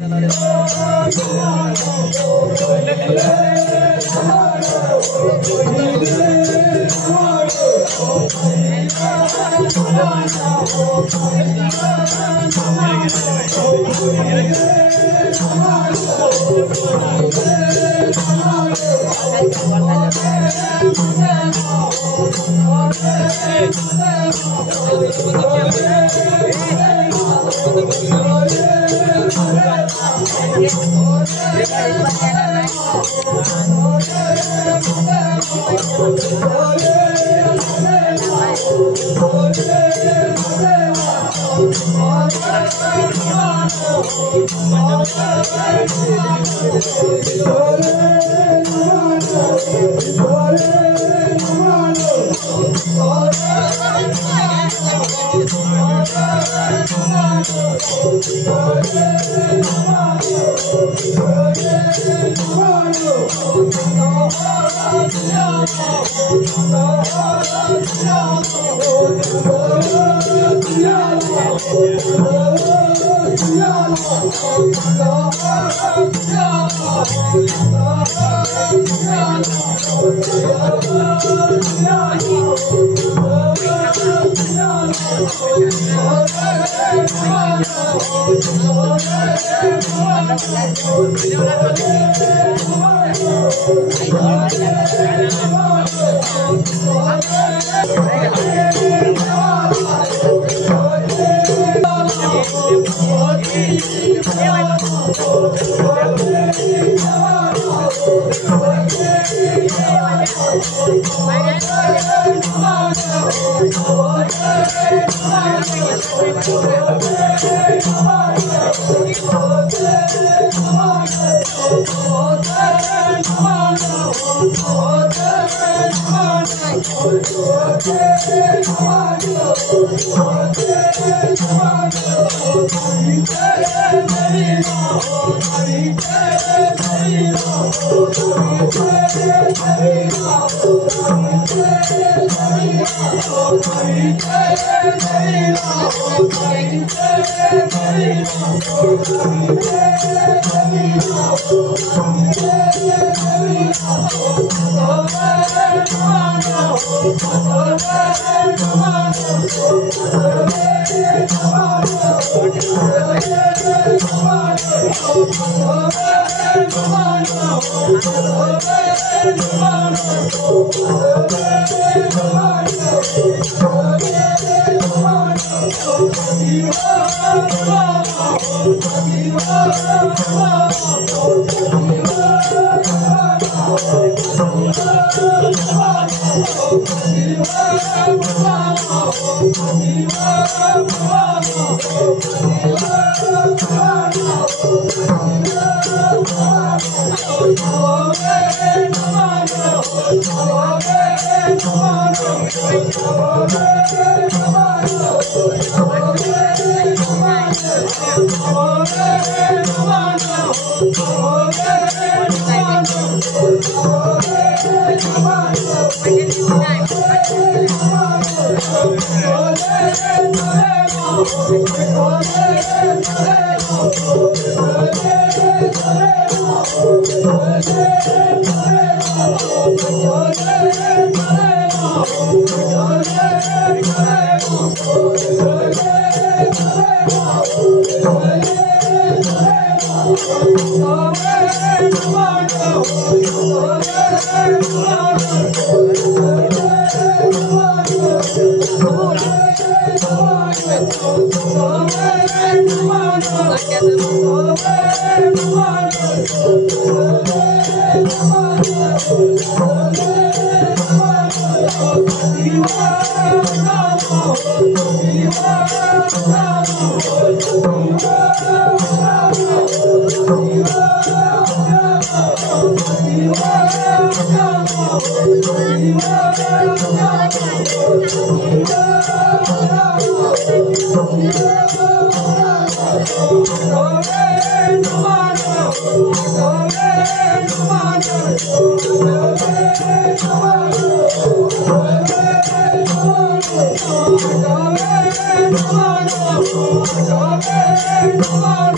Come on.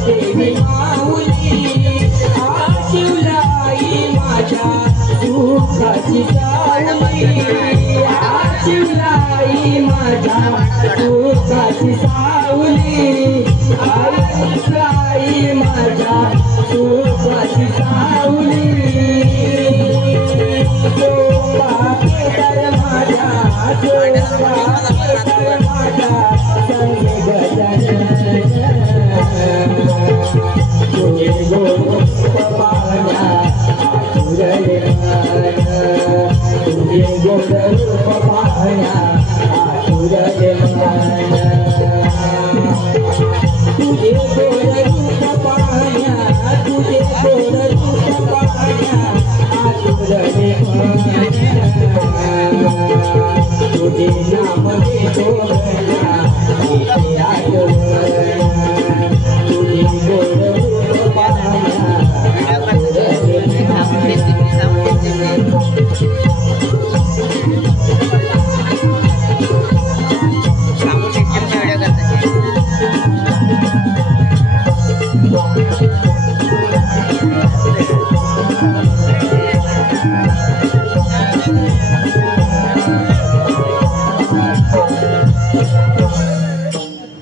देवी माऊली शिवलाई माझ्या सुखाची सावली शिवलाई माझ्या सुखाची सावली आई माझ्या सुखाची सावली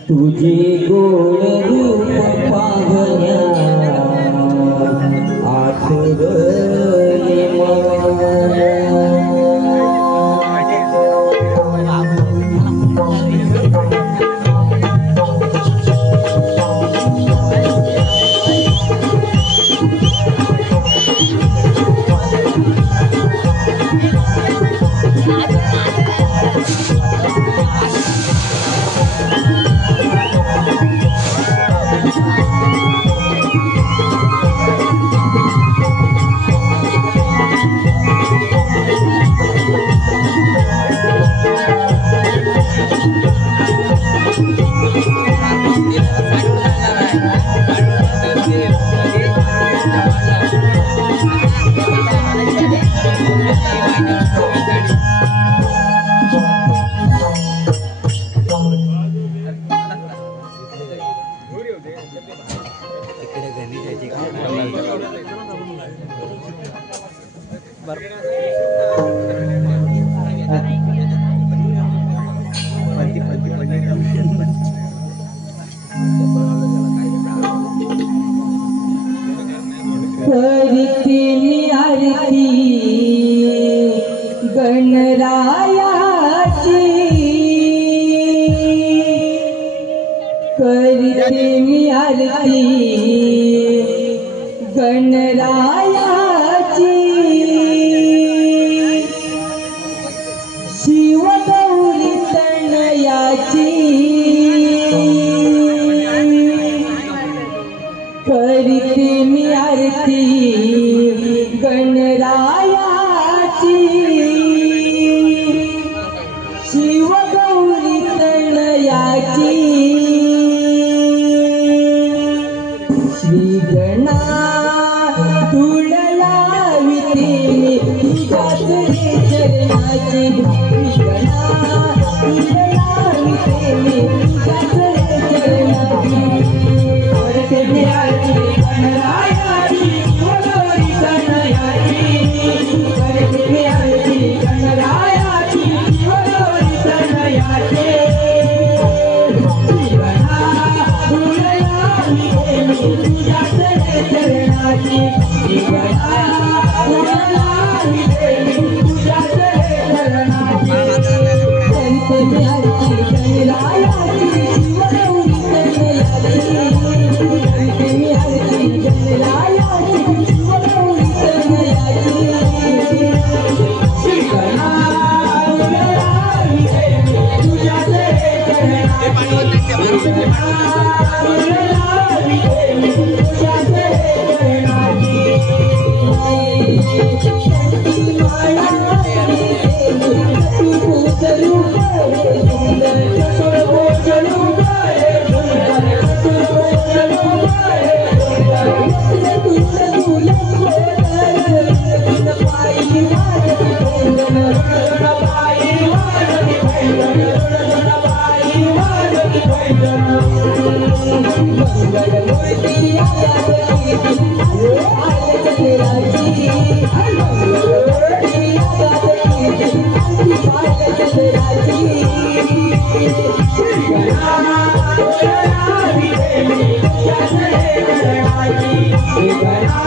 तुझे गोड रूप पाहण्या आठवले करती आरती गणरायाची करते आरती गणरायाची शिव गौरी तनयाची करते आरती गणरायाची शिव गौरी तनयाची श्री गणा धूळ लाविते तुझ्याच चरणाची श्री गणा धूळ लाविते तुझ्याच चरणाची करते आरती गणरायाची शिव गौरी तनयाची करते आरती गणरायाची Shiv Gauri तनयाची Thank you. Yeah.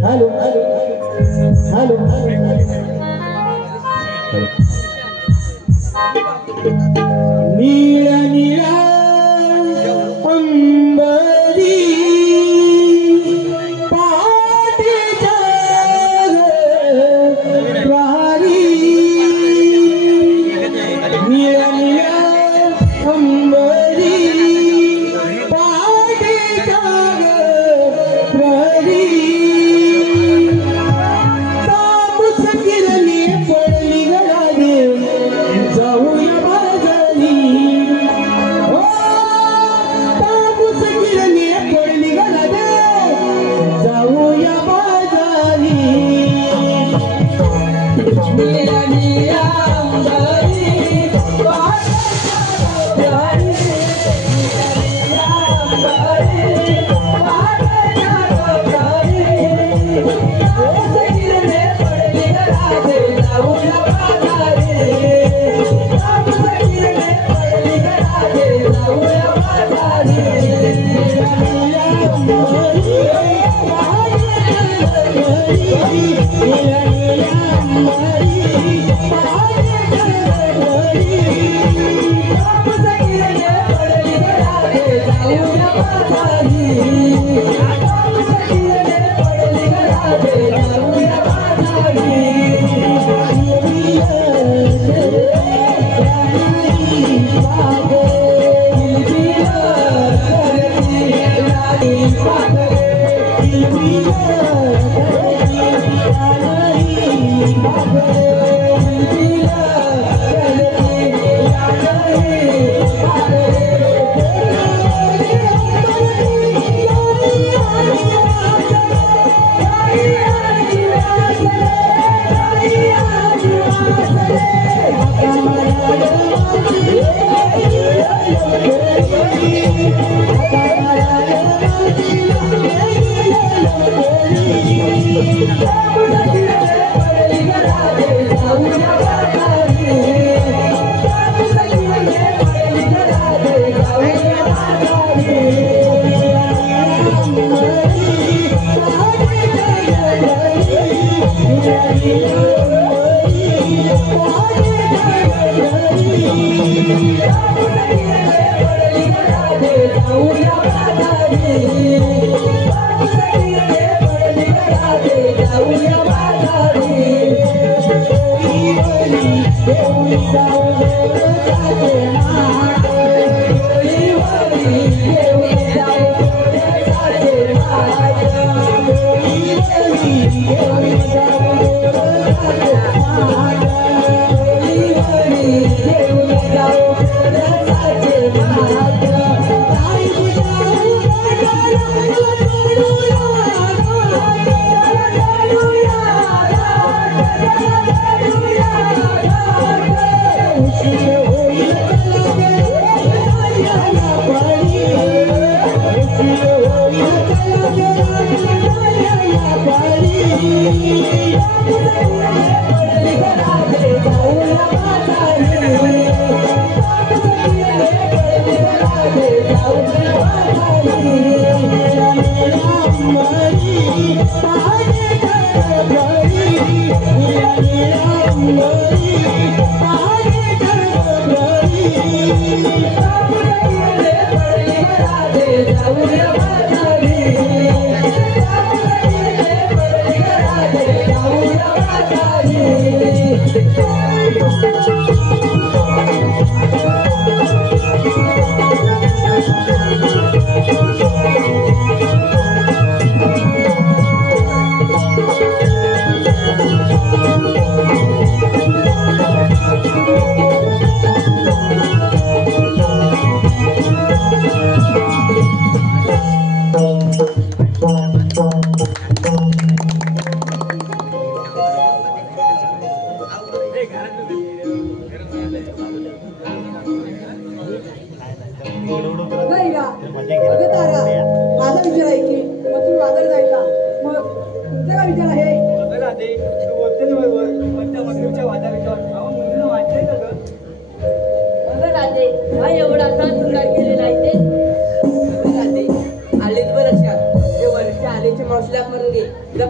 Hare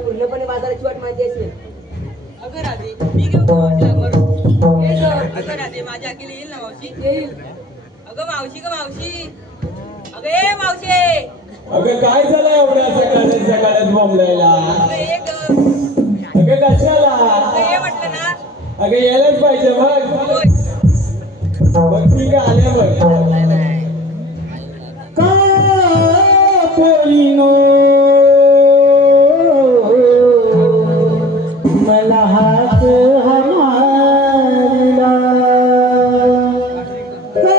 पूर्णपणे बाजाराची वाट माहिती असेल. अगं राधे, मी घेऊ का वाटला करून? अगं राधे, माझ्या अखिल येईल ना मावशी? येईल. अगं मावशी ग मावशी, अगं ए मावशी. अगं काय झालं एवढ्या सकाळच सकाळच बोंबलायला? अगं ये ग. अगं कशाला? अगं ये म्हटलं ना. अगं यायलाच पाहिजे बघ. होय. बघ ठीक आहे आल्या बघ. का पोरीनो मला हात हमारला. का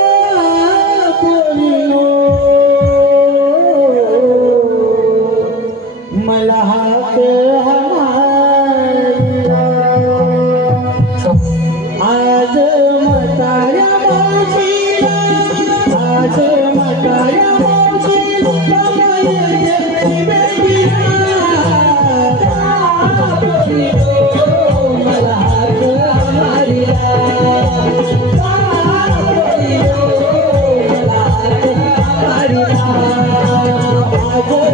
पोरीनो मला हात हमारला. आज म्हाताऱ्या मावशीला, आज म्हाताऱ्या मावशीला मायेची भेटीला. मला हात हमारला. मला हात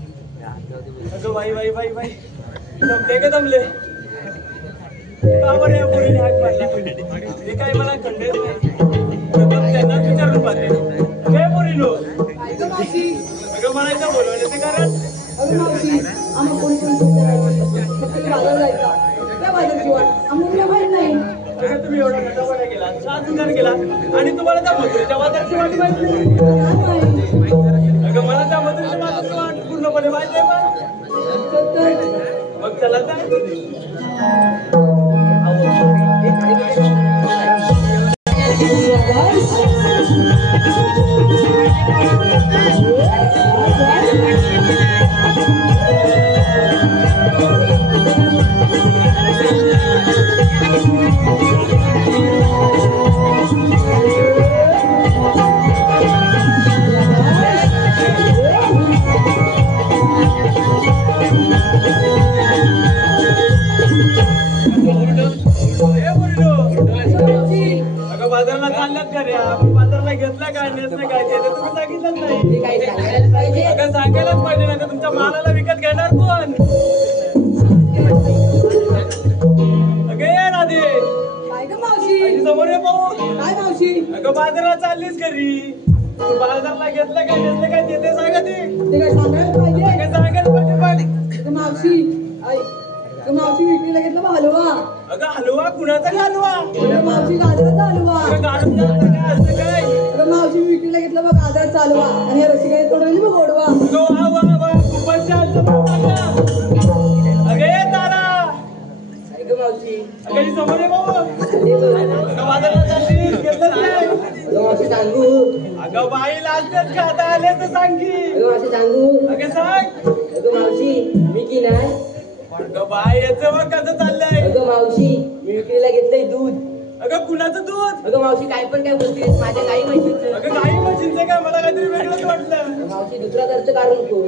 अगं बाई बाई बाई बाई जमले का जमले का बरं या पुढे हात मारला ते काय मला खंडेच नाही त्यांनाच विचारून पाहते काय पुरी लो अगं म्हणायचं बोलवलं ते कारण तुम्ही एवढा नटापटा केला साथ केला आणि तुम्हाला त्या मजुरीच्या वादाची वाट माहिती अगं मला त्या मजुरीच्या वादाची वाट पूर्ण कोणी माहिती आहे मग चला काय बाजारला चालल्यात का रे बाजारला घेतला काय नेसलं काय ते तुम्ही सांगितलंच नाही काही सांगायलाच पाहिजे. अगं सांगायलाच पाहिजे ना तुमच्या मालाला विकत घेणार कोण अगं ये राधे काय ग मावशी आणि समोर ये पाहू काय मावशी अगं बाजारला चाललीस घरी बाजारला घेतलं काय नेसलं काय ते सांगा ते ते काय सांगायला पाहिजे अगं सांगायला पाहिजे पण ग मावशी आई ग मावशी विक्रीला घेतला बा हलवा अगं हलवा कुणाचा का हलवा ग मावशी गाजराचा हलवा अगं गाडून जातं काय असं काय ग मावशी विक्रीला घेतला बा गाजराचा हलवा आणि रसिकाने तोडवली बघ गोडवा अगं वा वा वा खूपच छान अगं ये तारा ऐक मावशी. अगं ही समोर ये बाबा आले बघ. अगं बाजारला चालली घेतलंच काय अगं मावशी सांगू. अगं बाई लाजतेच का आता आले तर सांग की अगं मावशी सांगू. अगं सांग अगं मावशी मी की नाही. अगं बाई याचं मग कसं चाललंय अगं मावशी मी विक्रीला घेतलंय दूध. अगं कुणाचं दूध अगं मावशी काय पण काय बोलतेस माझ्या काही म्हशीचं. अगं काही मशीनचं काय मला काहीतरी वेगळंच वाटलं अगं मावशी दुसरा खर्च काढून नको.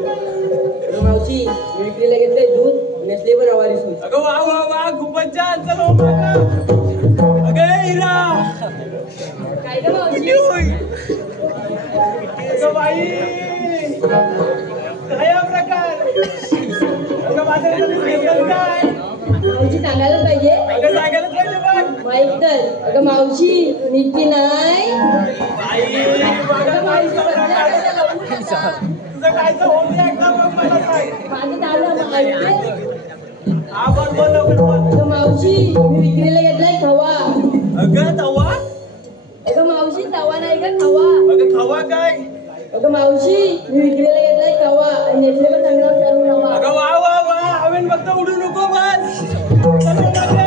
अगं मावशी मी विक्रीला घेतलंय दूध नेसले पण हवारी सूज. अगं वा वा वा खूपच छान चल हो मागं. अगं ए हिरा काय गं मावशी. किती होई अगं बाई काय हा प्रकार अगं बाजारात घेतलं काय मावशी सांगायला पाहिजे. अगं सांगायलाच पाहिजे बघ माहित तर. अगं मावशी मी की नाही. बाई बघा बाई तुझं कायचं होम एकदा मग मला सांग माझं झालं माहिती. हा बोल बोल लवकर बोल अगं मावशी मी विक्रीला घेतलाय खवा. अगं तवा अगं मावशी तवा नाही का खवा. अगं खवा काय अगं मावशी मी विक्रीला घेतलाय खवा आणि नेसले पण चांगल्यावर चालू नवा. अगं वा वा वा हवेन फक्त उडू नको बस चल हो मागं.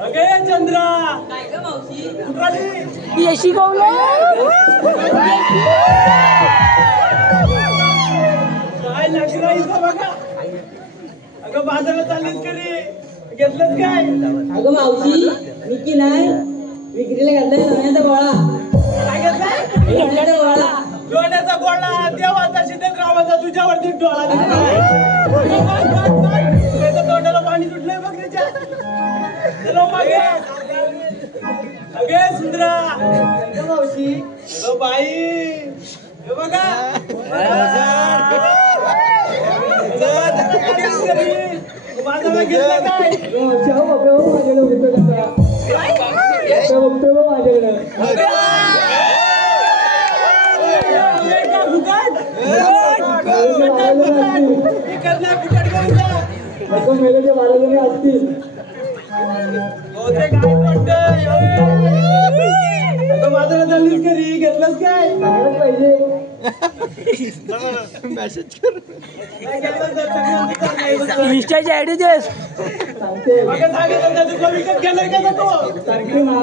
अगं ए चंद्रा काय ग मावशी कुठं आली येशी गवलं. काय लागला इथं बघा अगं बाजारात चाललीस कधी घेतलंच काय अगं मावशी मी की नाही विक्रीला घातलाय सोन्याचा गोळा काय घेतलंय सोन्याचा गोळा डोळ्याचा गोळा देवाचा सिद्धेत रावाचा तुझ्यावरती डोळा त्याच्या तोंडाला पाणी सुटलंय बघ त्याच्या चलो मागे अगे सुंदरा अगं मावशी अगं बाई हे बघा बाजारात घेतलं काय मेल्याच्या बाराजणी असतील. बाजारात चाललीस कधी घेतलंच काय पाहिजे इंस्टाची आयडी देस. सांगते विकत घेणार का नको सांगते ना.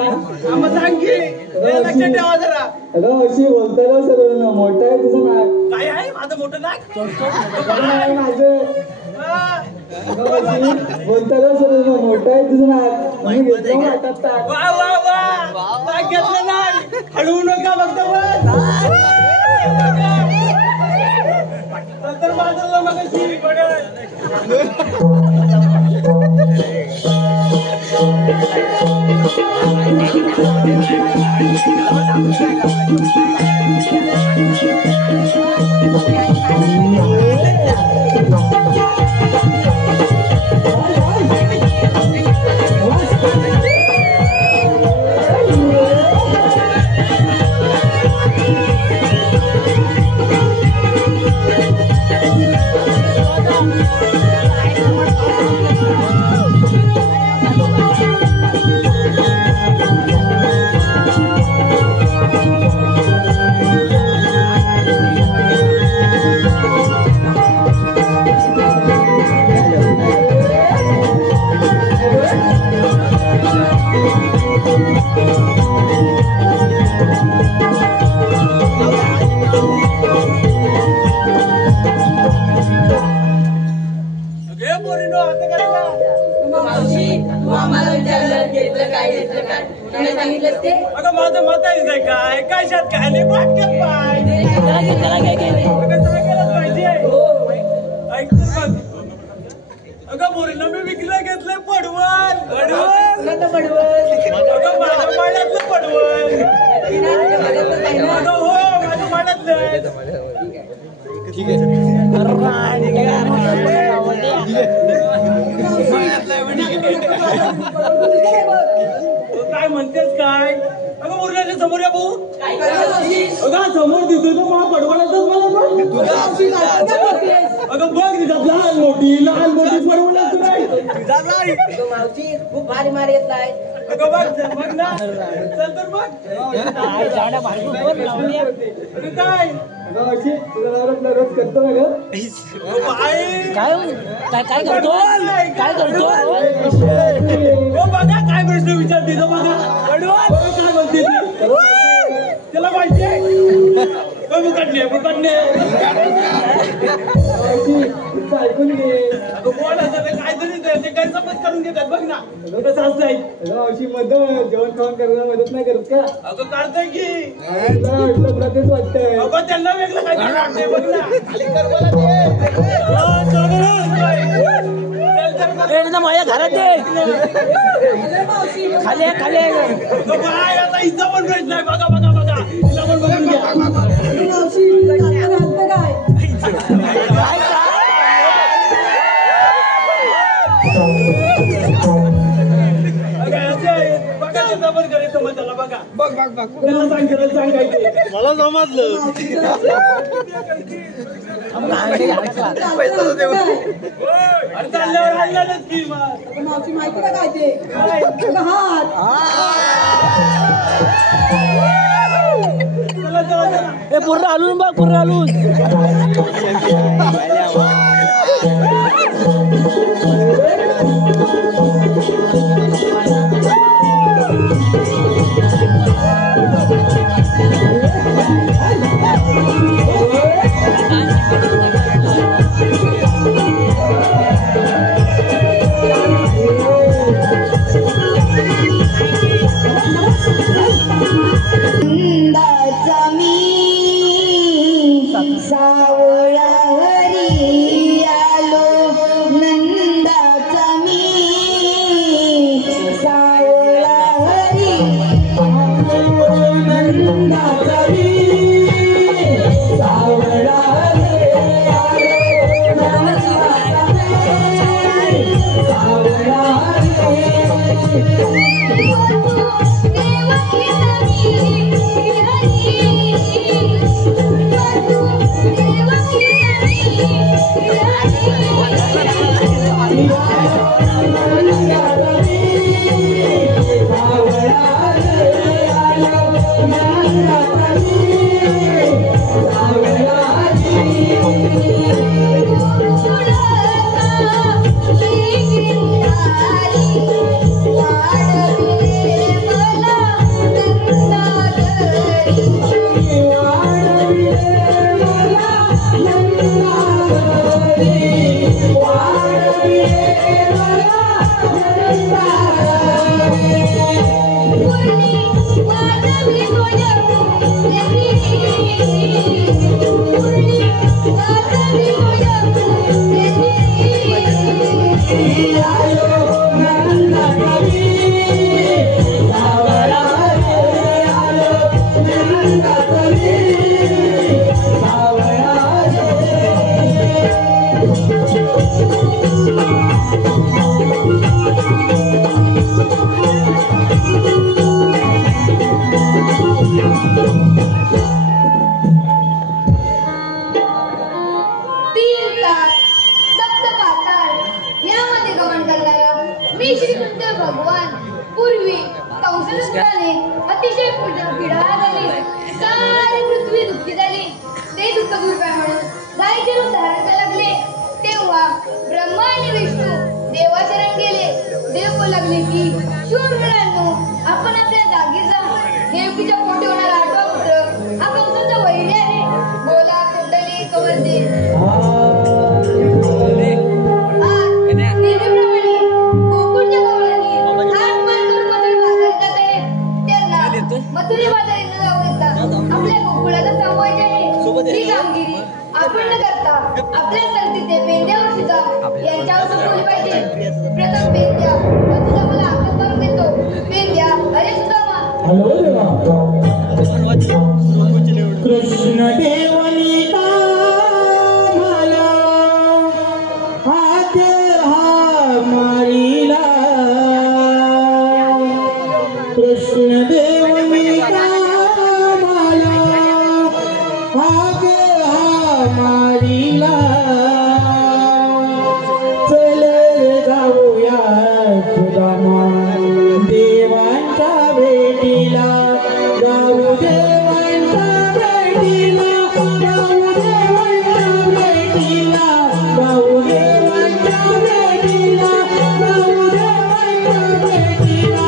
मग सांग की लक्षात ठेवा जरा अगं अशी बोलताना सर मोठा आहे तुझं नाक. काय आहे माझं मोठं नाक आहे माझं. हा. बोलताना सर मोठा आहे तुझं नाक. मी घेतलं हातात टाक. वा वा वा नाक घेतलं नाही हळवू नका फक्त बस नंतर बाजारला मग शिरी पडेल तू आम्हाला विचारलं घेतलं काय तुला सांगितलंस ते अगं माझं मत आहे काय कशात काय नाही पाटक्यात पाय अगं सांगायलाच पाहिजे ऐक तर बघ अगं बोरीला मी विकलं घेतलंय पडवल कुणाचं पडवल अगं माझ्या पाण्यातलं पडवल अगं हो माझ्या पाण्यातलं ठीक काय म्हणतेस काय अगं मुरल्याच्या समोर या भाऊ अगं समोर दिसतोय तो मला पडवलाच मला अगं बघ तिथं लहान मोठी पडवलाच नाही मावशी खूप भारी मार येतलाय अगं बघ ना चल तर बघ अगं काय अशी तुझा नवरा रोज करतो ना ग काय करतो बघा काय प्रश्न विचारते बघा काय म्हणते त्याला पाहिजे मुकडणे ऐकून घे अगं बोल असं काहीतरी ते गैरसमज करून घेतात बघ ना कसं असतंय अशी मदत जेवण खाऊन करायला मदत नाही करत का अगं काढतंय की तुला तेच वाटतंय अगं त्यांना वेगळं काहीतरी वाटतंय बघ ना माझ्या घरात खाली आता हिचा पण प्रश्न आहे बघा हिला पण बघून मला समजलं मावशी माहिती का काय ते हात पूर्ण आलून बघ पूर्ण आलून नेहमीप्रमाणे गोकुळच्या गवळणी कामगिरी आपण न करता आपल्या संगतीचे पेंद्या व सुदाम यांच्यावर सोपवली पाहिजे. प्रथम पेंद्या तुझा मला आकलन करून देतो. पेंद्या अरे सुदामा. हॅलो देवा. कृष्ण देवनी कामाला हात हा मारिला. कृष्ण देवनी कामाला हात हा मारिला. चल जाऊया सुदामा देवांच्या भेटीला. जाऊ देवांच्या भेटीला. जाऊ देवांच्या भेटीला. जाऊ देवांच्या भेटीला. जाऊ देवांच्या भेटीला.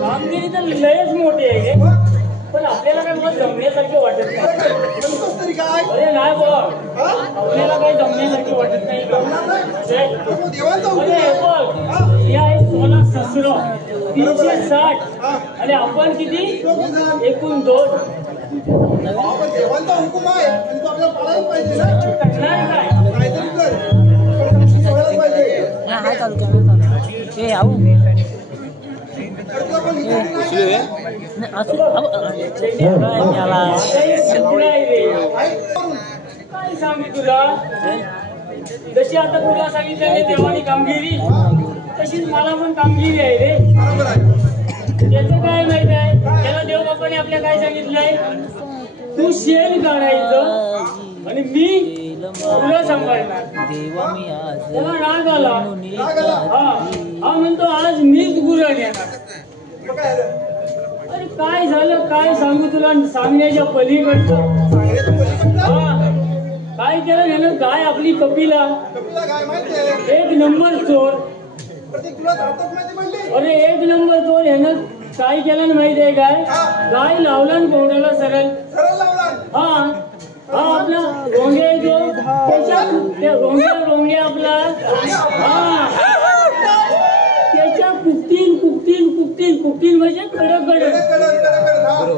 कामगिरी तर लयच मोठी आहे पण आपल्याला काय मग जमण्यासारखं वाटत नाही. अरे नाही बघ आपल्याला काही जमण्यासारखं वाटत नाही. या सोळा ससरो 360 आणि आपण किती एकूण 2. देवांचा हुकुम आहे आणि तो आपल्याला पाळायला पाहिजे ना. करणार काय काहीतरी कर पाहिजे. काय सांगू तुला जशी आता तुला सांगितलं देवानी कामगिरी तशीच मला पण कामगिरी आहे रे. त्याचं काय माहित आहे त्याला देव बापाने आपल्या काय सांगितलंय तू शेण काढायचं आणि मी तुला सांभाळणार. त्याला राग आला हा म्हणतो आज मीच गुरण येणार. अरे काय झालं काय सांगू तुला सांगण्याच्या पलीकडचं. काय केलं यानं गाय आपली कपिला कपिला गाय माहितीये एक नंबर चोर. पण ती तुला धावतात माहिती म्हणली अरे एक नंबर चोर ह्यानं काय केलं माहिती आहे काय? गाय लावला आणि कोंडाला सरळ. सरळ लावला हा हा आपला रोंगे जो त्याच्या ते रोंगे आपला हा त्याच्या कुकटीन म्हणजे कडक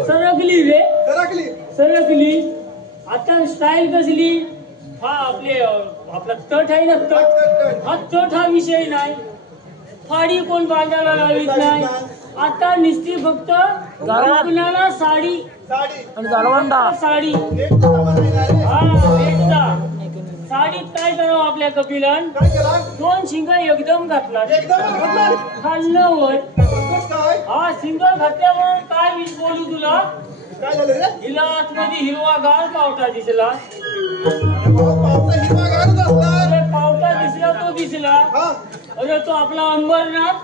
सरकली रे सरकली. आता स्टाईल कसली? हा आपला तट आहे ना तट हा विषय नाही. फाडी कोण बांधायला लावित नाही. आता निस्ती फक्त लग्नाला साडी आणि साडी हा एकदा साडीत काय करावं आपल्या कपिलान? दोन शिंग एकदम घातला खाल्लं वर. हा शिंग घातल्यावर काय मी बोलू तुला? हिला आतमध्ये हिरवा गाळ पावटा दिसला. पावटा दिसला तो दिसला. अरे तो आपला अंबरनाथ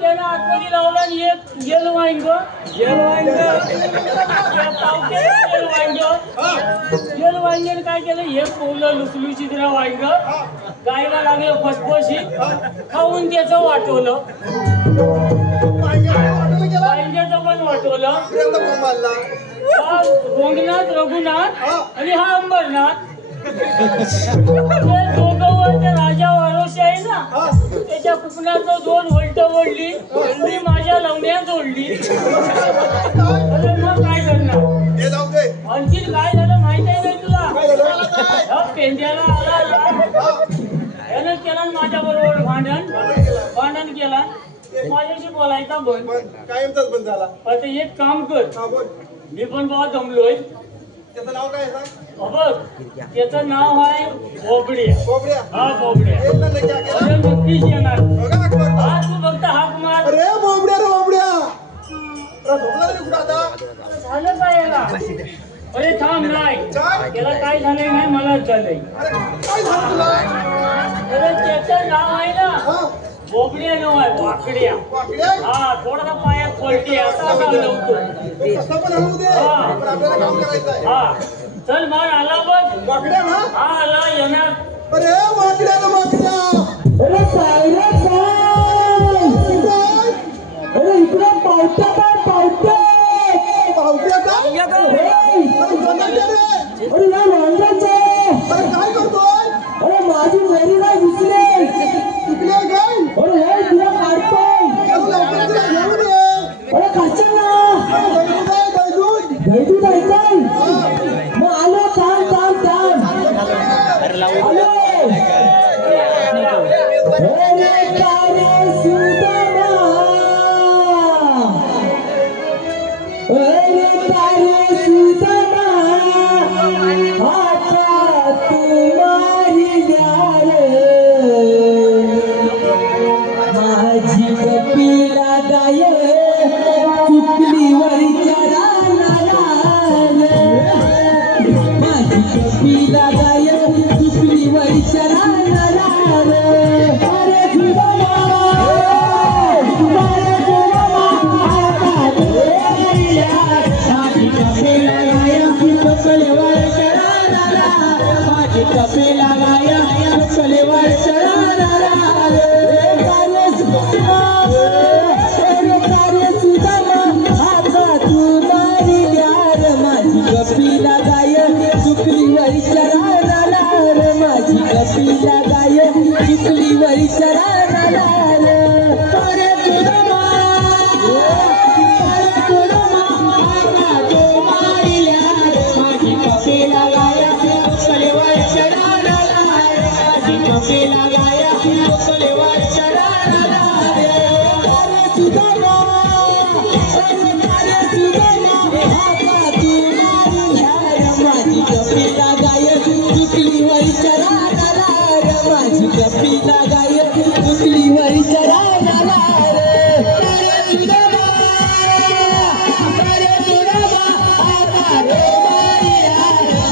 त्यानं आतमध्ये लावला आणि एक येल वाईन काय केलं? एक पोवलं लुसलुशीत वाईन गायला लागलं फसफशीत खाऊन त्याचं वाटवलं. वाईनच्याचं पण वाटवलं. हा रोंगनाथ रघुनाथ आणि हा अंबरनाथ दोघं राजा वारोशी आहे ना त्याच्या कुपनाचं 2 व्होल्ट ओढली आणि माझ्या लवण्यात जोडली. अरे मग काय करणार? आणखी काय झालं माहित आहे नाही तुला? पेंड्याला आला यानं केला माझ्या बरोबर भांडण केला. माझ्याशी बोलायचा बंद कायमचाच बंद झाला. आता एक काम कर मी पण बाबा जमलोय. त्याचं नाव काय सांग? बघ त्याचं नाव आहे बोबड्या. हा बोबड्या नक्कीच येणार. हा तू फक्त हाक मार. अरे बोबड्या रे बोबड्या झोपला तरी कुठं आता? झालं काय याला? अरे थांब नाही त्याला काय झालंय नाही मलाच झालंय. अरे काय झालं तुला? अरे त्याचं नाव आहे ना बोबड्या नाव आहे वाकड्या. हा थोडासा पायात फॉल्टी असा हलवतो. कसं पण हलवू दे पण आपल्याला काम करायचं आहे. हा चल मार आला बघ. वाकड्या ना? हा आला येणार. अरे वाकड्या ना वाकड्या. अरे काय अरे इकडं पावत्या पावत्या का? अरे बदलते रे. अरे या वांग्याचे अरे काय करतोय? अरे माझी मेरी नाही दिसली. चुकले काय? अरे हे तुला काढतोय. अरे लवकर तिला घेऊन ये. अरे कशाला? बैठू जायचंय. मग आलो थांब आलो. माझी कपिला गाय चुकली वरच्या रानाला. माझी कपिला गाय चुकली वरच्या रानाला. अरे जुबाना माझी कपिला गाय चुकली वरच्या रानाला. माझी कपिला गाय चुकली वरच्या रानाला. कपिला गाय चुकली वरच्या रानाला. माझी कपिला गाय चुकली वरच्या रानाला. अरे तुडमा माझी कपिला गाय चुकली वरच्या रानाला. माझी कपिला गाय चुकली वरच्या रानाला. अरे सुदामा माझी कपिला गाय चुकली वरच्या रानाला. माझी कपिला गाय चुकली वरच्या रानाला.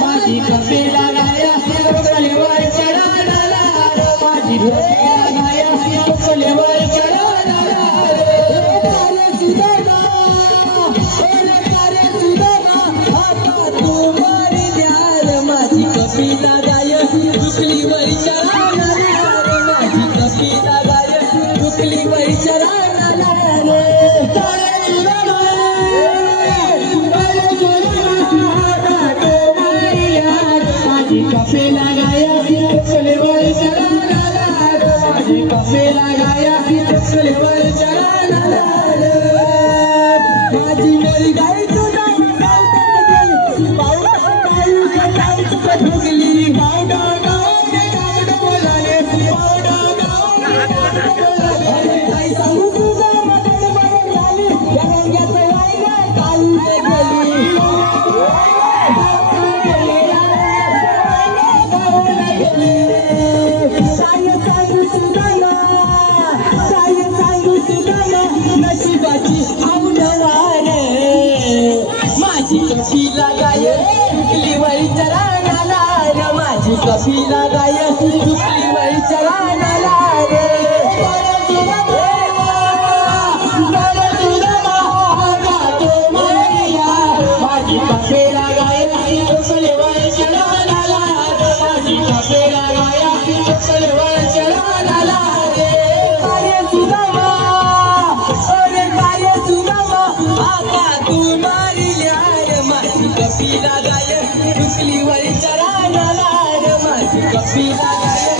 माझी कपिला गाय चुकली वरच्या रानाला. माझी कपिला गाय चुकली वरच्या रानाला. सुधारणा आता तू कफे लगाया चुकलेवर चराला माझी कफे लगाया चुकलेवर चराला माझी मेरी गाय तुझा पावडा कायू गाय तुझा ढोकली पावडा गावडा बोलाले पावडा गावडा अरे काय सांगू तुझा मदन बरं झाली या रंगाचं वाईगा काळू गेली नशिबाची आवडवार माझी कफी लागाय चुकली वळीच्या रानाला माझी कफी लागाय चुकली वळीच्या रानाला माझी कफे लागाय चुकली वळीच्या रानाला माझी कफे लागाय चुकली वळीच्या रानाला कपिला गाय चुकली वळीच्या रानाला माझी कपिला गाय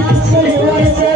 चुकली वळीच्या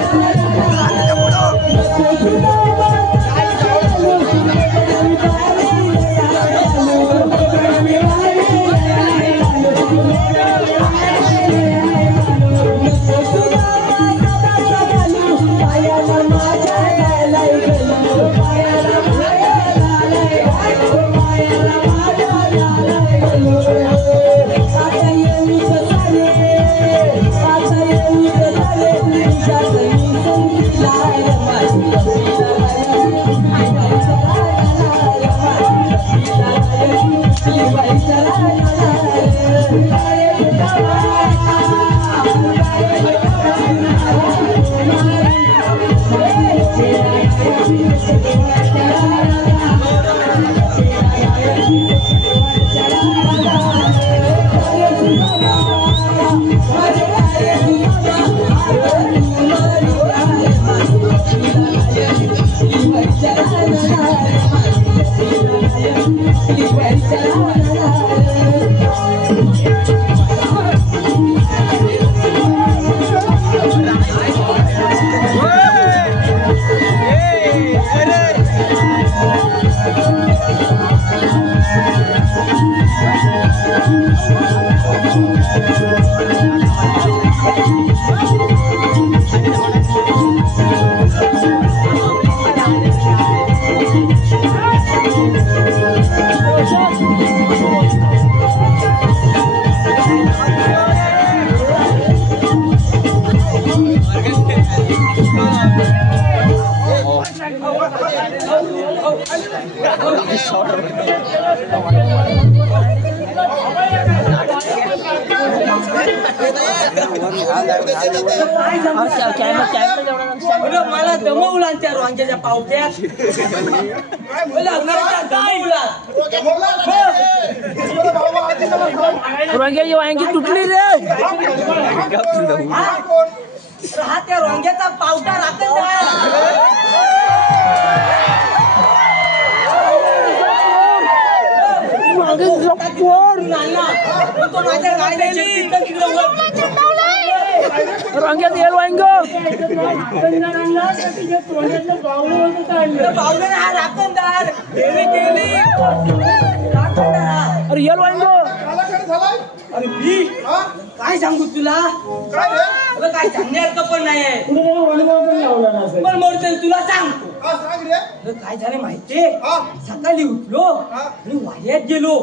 मला दमवला त्या वांग्याच्या पावत्यात वांग्याची वांगी तुटली रे हा त्या वांग्याचा पावटा राहते वांग्यात येल वांग हा राखणदार अरे येल वांग अरे मी काय सांगू तुला तुला काय सांगण्यासारखं पण नाही पण मोडते तुला सांगतो काय झालं माहितीये सकाळी उठलो आणि वाड्यात गेलो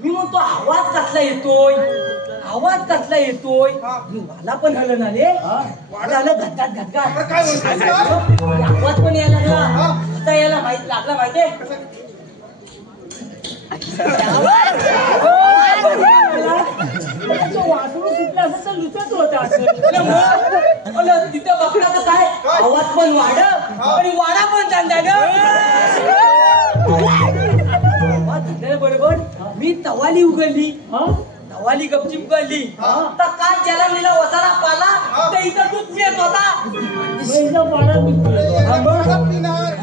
मी म्हणतो आवाज कसला येतोय मला पण हलं ना रे झालं घटघाट आवाज पण यायला लागला आता यायला लागला माहितीये वासरू सुटला असं तर लुचत होता तिथं बघला तर काय आवाज पण वाढ आणि वाडा पण चांदा बरोबर मी तवाली उघडली हवाली गपचिप गळली तर काल ज्याला नेला वसाला पाला तर इथं दूध पित होता.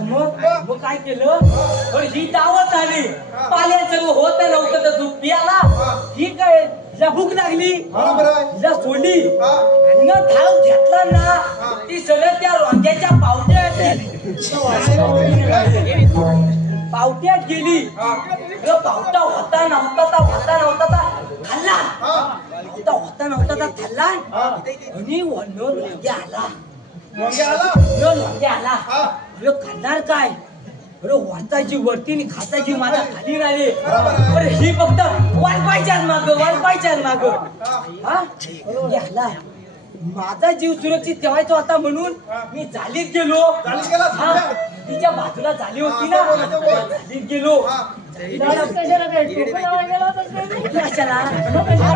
मग काय केलं ही दावत आली पाल्यात सर्व होत नव्हतं तर दूध पियाला ही काय भूक लागली तिला सोडली आणि धाव घेतला ना ती सरळ त्या रोंग्याच्या पावट्यात गेली. पावटा होता नव्हता खाल्ला होता नव्हता खाल्ला आणि लोंग्या आला खाणार काय वाचायची वरती खाताची माझा खाली राहिले. अरे ही फक्त वाळपायच्याच माग हा आला. माझा जीव सुरक्षित ठेवायचा होता म्हणून मी झालीत गेलो. तिच्या बाजूला झाली होती ना झालीत गेलो.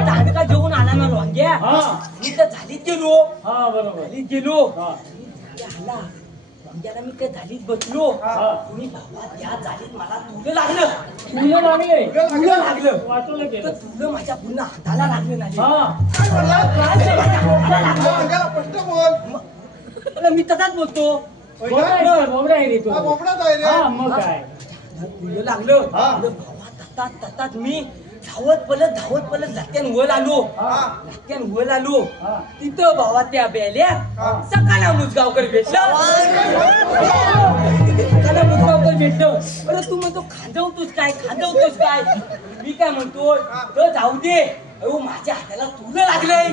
दांडका घेऊन आला ना लोंग्या मी तर झालीत गेलो. आला लोंग्याला मी त्या झालीत बसलो. तुम्ही बाबा त्या झालीत मला तुला लागलं तुला माझ्या पुन्हा हाताला लागलं नाही. मी तसाच बोलतो तुला लागलं भावा ततात मी धावत पलत लाट्यान वर आलो. तिथं भावा त्या बेल्या सकाळला मुसगावकर भेटलं. अरे तू म्हणतो खांदवतोस काय मी काय म्हणतो तर जाऊ दे. माझ्या हाताला तुला लागलंय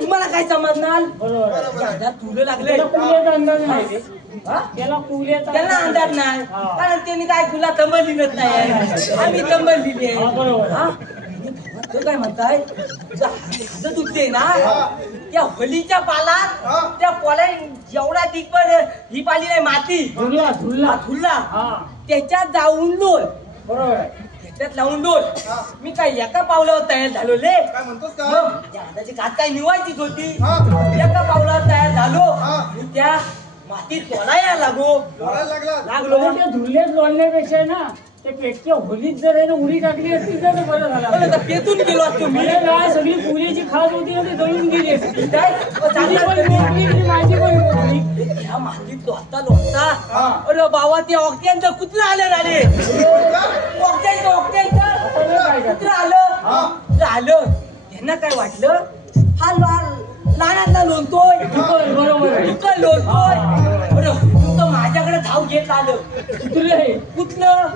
तुम्हाला काय समजणार तुला लागलंय त्याला अंदाज नाही कारण त्यांनी काय तुला तंबलीच नाही आम्ही तंबली आहे. काय म्हणताय तुटते ना त्या होलीच्या पालात त्या पोला जेवढा दिग्बर ही पाली नाही माती धुल्ला त्याच्यात जाऊन लोल त्याच्यात लावून लोल. मी काय एका पावलावर तयार झालो ले त्याची घात काय निवायचीच होती. एका पावलावर तयार झालो त्या मातीत तोडायला लागलो. धुरल्यात लोळण्यापेक्षा ना ते पेटच्या होलीत जर आहे ना उडी टाकली असती तर बरं झालं. पेटून गेलो असतो मी काय सगळी पुण्याची खास होती ना ती जळून गेली असती. ह्या मातीत लोटता अरे बाबा ते ऑक्टेनचं कुत्रा आलं झाले कुत्रा आलं त्यांना काय वाटलं हा लहानातला लोणतोय माझ्याकडे धाव घेत आलं कुठलं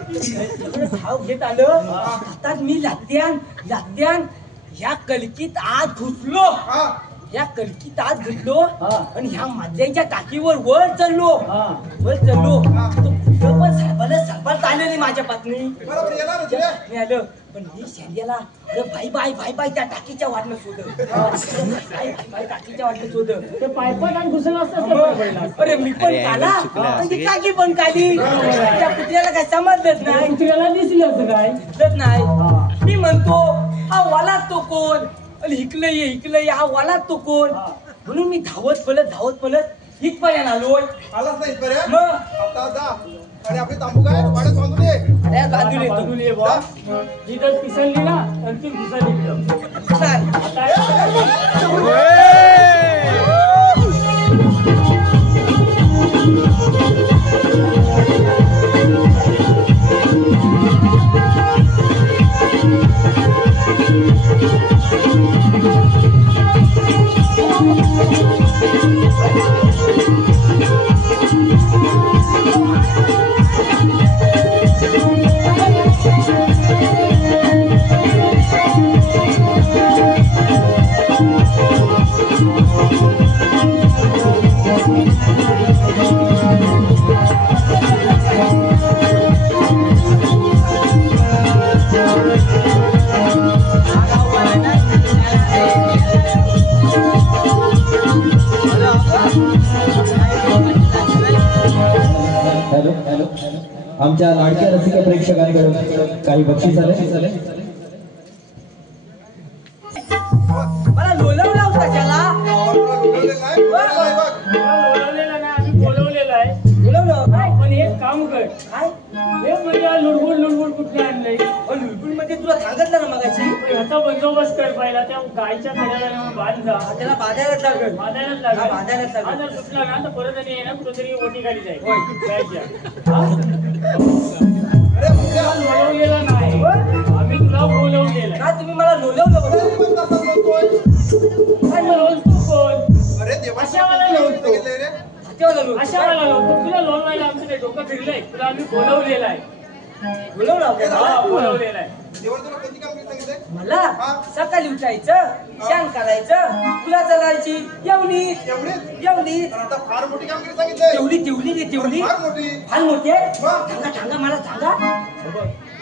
धाव घेत आलं. आता मी लागत्यान ह्या कलकीत आत घुसलो आणि ह्या मधल्याच्या टाकीवर वर चढलो पण सरबत आलं नाही माझ्या पत्नी मी आलं पण मी शेंड्याला अरे बाई त्या टाकीच्या वाटणं शोध ते पायपात आणि घुसलं असतं. अरे मी पण काला ती टाकी पण काढली त्या कुत्र्याला काय समजलंच नाही. कुत्र्याला दिसलं काय नाही. मी म्हणतो हा वालात तो कोण हिकलंय हा वालात तो कोण म्हणून मी धावत पलत हितपर्यंत आलोय. आलाच नाही पर्यंत मग आता जा आणि आपली तांबू काय वाड्यात बांधून ये. बाजूला ये बा जी जर पिसळली ना तर ती घुसली. आमच्या लाडक्या रसिक प्रेक्षकांकडून काही बक्षीस आले. मला लोलवला होता त्याला बोलवलेलं आहे पण एक काम कर काय हे म्हणजे लुडबुड कुठलं आणलंय लुडबुड मध्ये तुला सांगितलं ना मगाशी ह्याचा बघ बंदोबस्त कर पाहिला त्या गायच्या कड्याला बांधा त्याला बांधायलाच लागेल. बांधायलाच हा, लागेल. बांधायलाच लागेल. हा जर सुटला ना तर परत आणि आहे ना कुठेतरी ओटी खाली जाईल होय. गायच्या. हा? अरे मुद्द्या. तुला बोलवलेला नाही आम्ही तुला बोलवलेलं आहे. काय तुम्ही मला लोलवलं बघा. तरी पण तसा बोलतोय. काय बोलतो कोण अरे देवा कशाला लोळतो? सांगितलंय रे. तेव्हा लोलवलं. अशा वेळेला लोळतो तुला लोळवायला आमचं काही डोकं फिरलंय तुला आम्ही बोलवलेलं आहे. बोलवलं आपल्याला. हा बोलवलेलं आहे. देवाला तुला कोणती कामगिरी सांगितलंय? मला हा. सकाळी उठायचं, शान करायचं, फुला चालायची, एवढी एवढीच? एवढी पण आता फार मोठी कामगिरी सांगितलंय. तेवढी तेवढी रे तेवढी फार मोठी. फार मोठी आहे. मग? सांगा सांगा मला सांगा.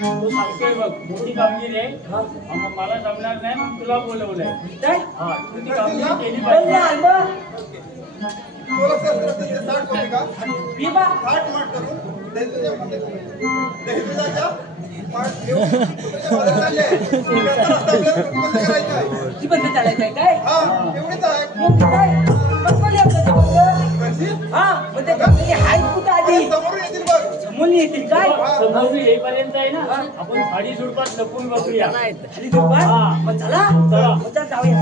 तो सांगतोय बघ मोठी कामगिरी आहे आम्हाला मला जमणार नाही म्हणून तुला बोलवलंय. काय? हा तू ती कामगिरी केली बोल पाहिजे. ना, आलं. तुला शस्त्रास्त्राचे 60 कोटी का? मी बा 60 माठ करून दहीदुधाच्या माठ घेऊन तुझ्या बाजारात आणले. त्याचा रस्ता आपल्याला प्रतिबंध करायचा आहे. ती बंद चालायचं आहे काय? हा, एवढीच आहे. एवढी काय? मग कोणी आपलं ते बंद? करशील? हा मग ते कंपनी हाय कुठं आधी समोरून येतील बघ. समोर येतील काय? समोर येईपर्यंत आहे ना आपण साडी झुडपात लपून बसूया. खाली दुपार हा. मग चला चला. मग चल जाऊया.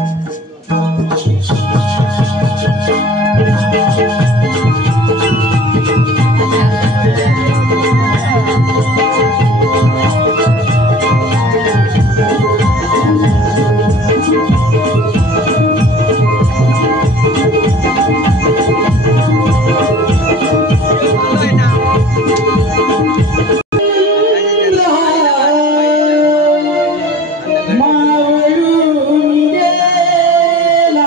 मावळून गेला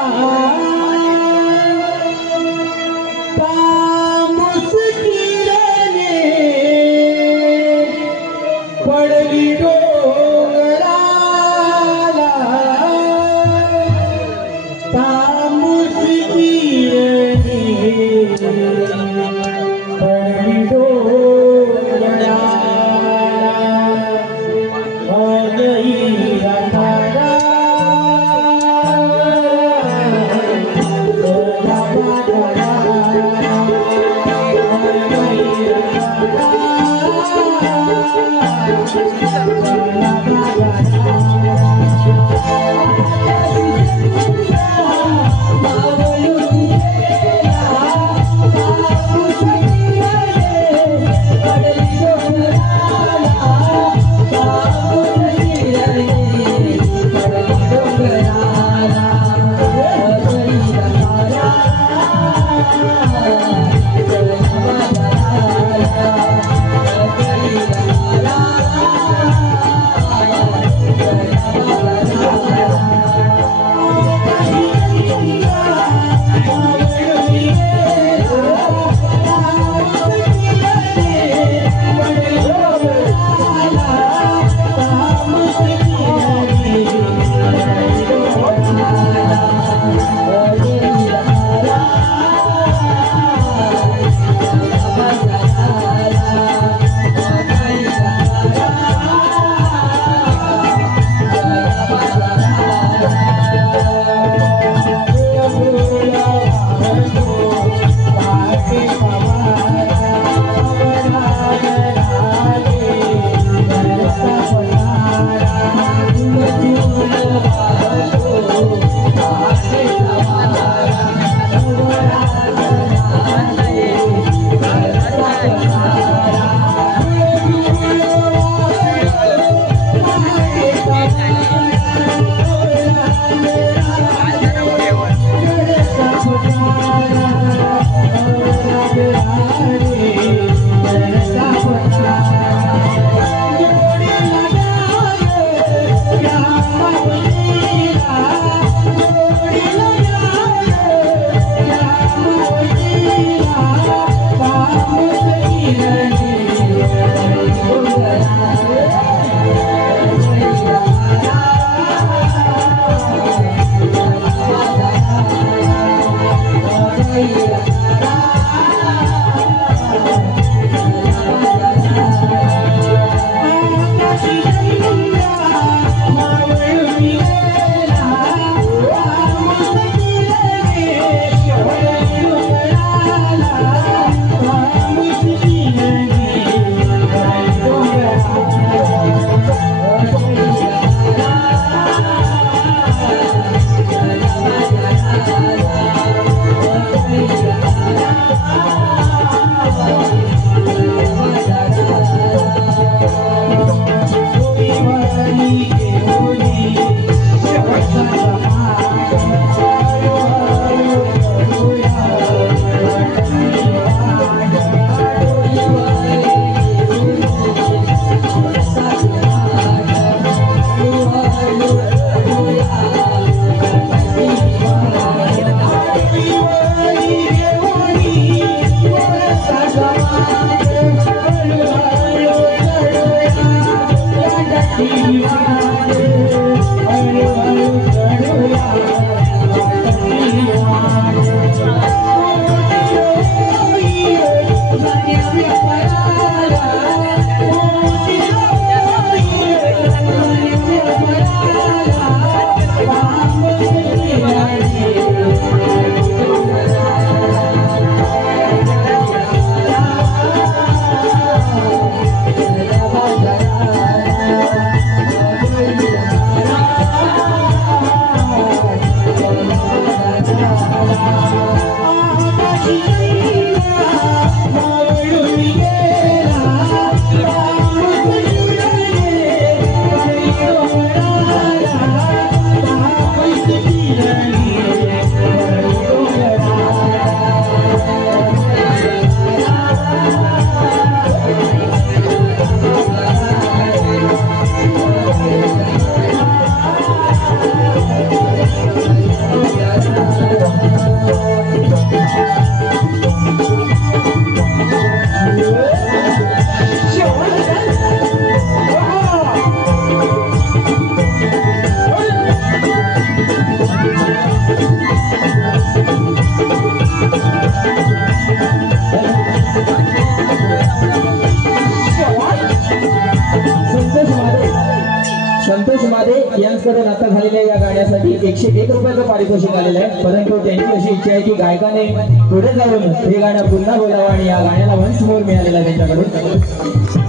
संतोष मादे यांच्याकडून आता झालेल्या या गाण्यासाठी 101 रुपयाचं पारितोषिक आलेलं आहे, परंतु त्यांची अशी इच्छा आहे की गायकाने पुढे जाऊन हे गाणं पुन्हा बोलावं आणि या गाण्याला वन्स मोर मिळालेला आहे त्यांच्याकडून.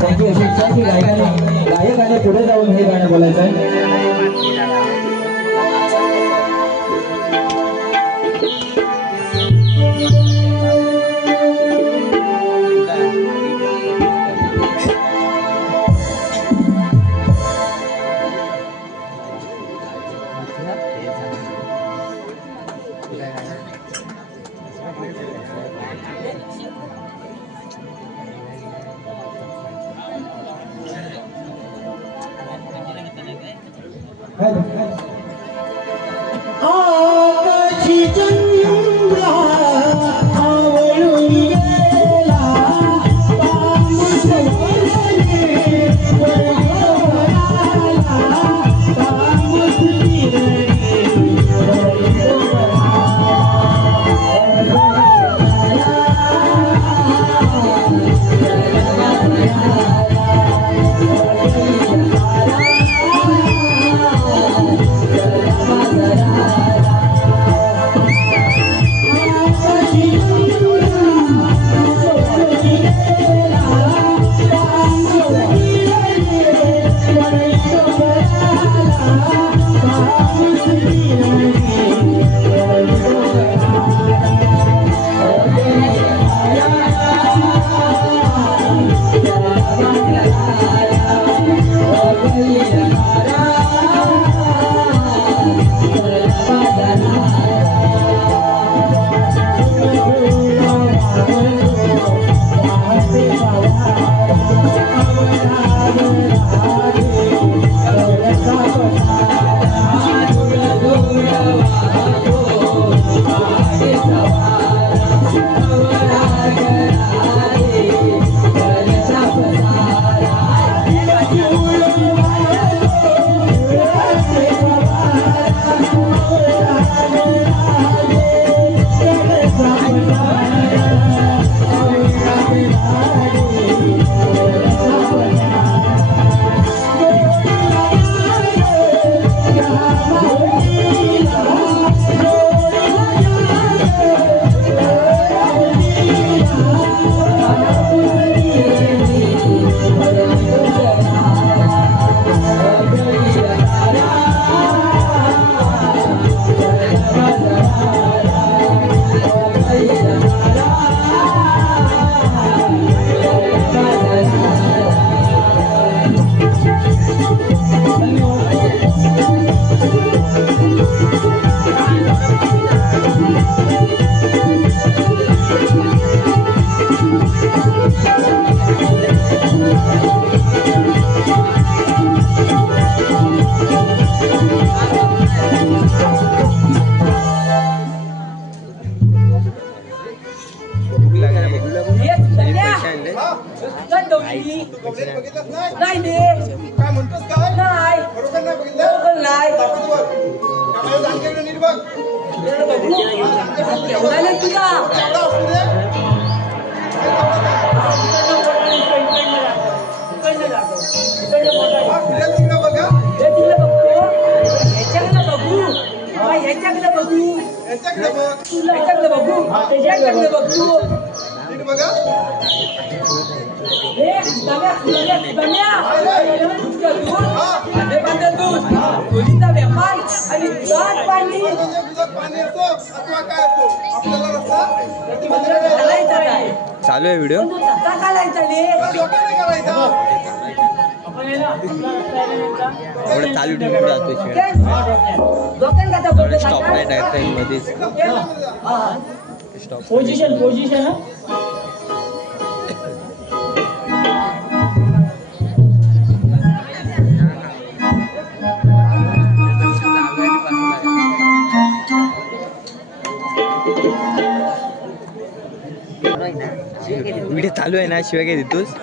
त्यांची अशी इच्छा आहे की गायकाने पुढे जाऊन हे गाणं बोलायचं आहे. आकाशी चंद्र आवळून गेला पाऊस वळले वळवळाला पाऊस बघितलंच नाही नाही दे काय म्हणतोस काय नाही बरोबर नाही बघितलं बरोबर नाही दाखवतो बघ त्यामुळे जाणकारीला नीट बघ एवढा नाही तुझा एवढा असू दे हा फिरेल तिकडे बघा तिकडे बघतो ह्याच्याकडे बघू ह्याच्याकडे बघू यांच्याकडे बघ ह्याच्याकडे बघू त्याच्याकडे बघू नीट बघा व्यापार आणि दुधात पाणी दुधात पाणी असतो अथवा काय असतो आपल्याला रस्ता घालायचा काय चालू आहे व्हिडिओ धक्का घालायचा रे लोकांनी करायचा एवढं चालू ठेवून जातो लोकांना स्टॉप नाही टाकता मध्येच स्टॉप पोझिशन व्हिडिओ चालू आहे ना शिवाय काय देतोस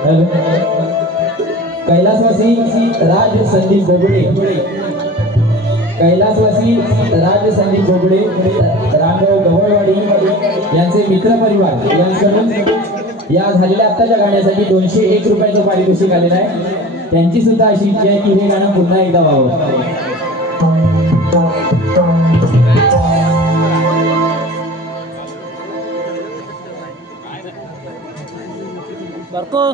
Hello. कैलासवासी राज संदीप बोबडे, कैलासवासी राज संदीप बोबडे, रामगाव गवळवाडी यांचे मित्र परिवार यांकडून या झालेल्या आत्ताच्या गाण्यासाठी 201 रुपयाचं पारितोषिक आलेलं आहे. त्यांची सुद्धा अशी इच्छा आहे की हे गाणं पुन्हा एकदा व्हावं. बारको